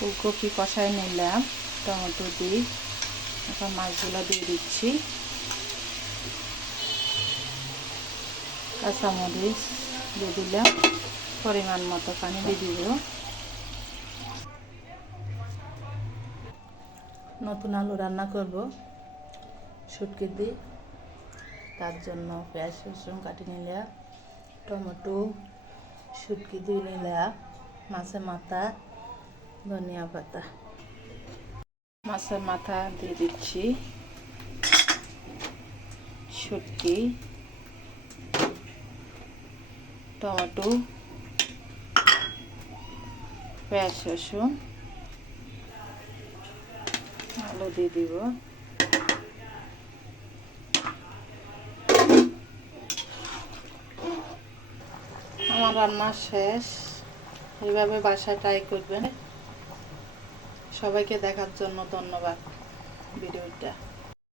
ফুলকপি কষায় নিলাম টমেটো দিয়ে। এখন মাছগুলো দিয়ে দিচ্ছি, কাঁচামরিচ দিয়ে দিলাম, পরিমাণ মতো পানি দিয়ে দিব। নতুন আলু রান্না করব শুটকি দিয়ে, তার জন্য পেঁয়াজ রসুন কাটি নিলাম, টমেটো শুটকি দিয়ে নিলাম, মাছের মাথা, ধনিয়া পাতা। মাছের মাথা দিয়ে দিচ্ছি, শুটকি, টমেটো, পেঁয়াজ রসুন, আলু দিয়ে দিব। আমার রান্না শেষ। এইভাবে বাসায় ট্রাই করবেন। সবাইকে দেখার জন্য ধন্যবাদ ভিডিওটা।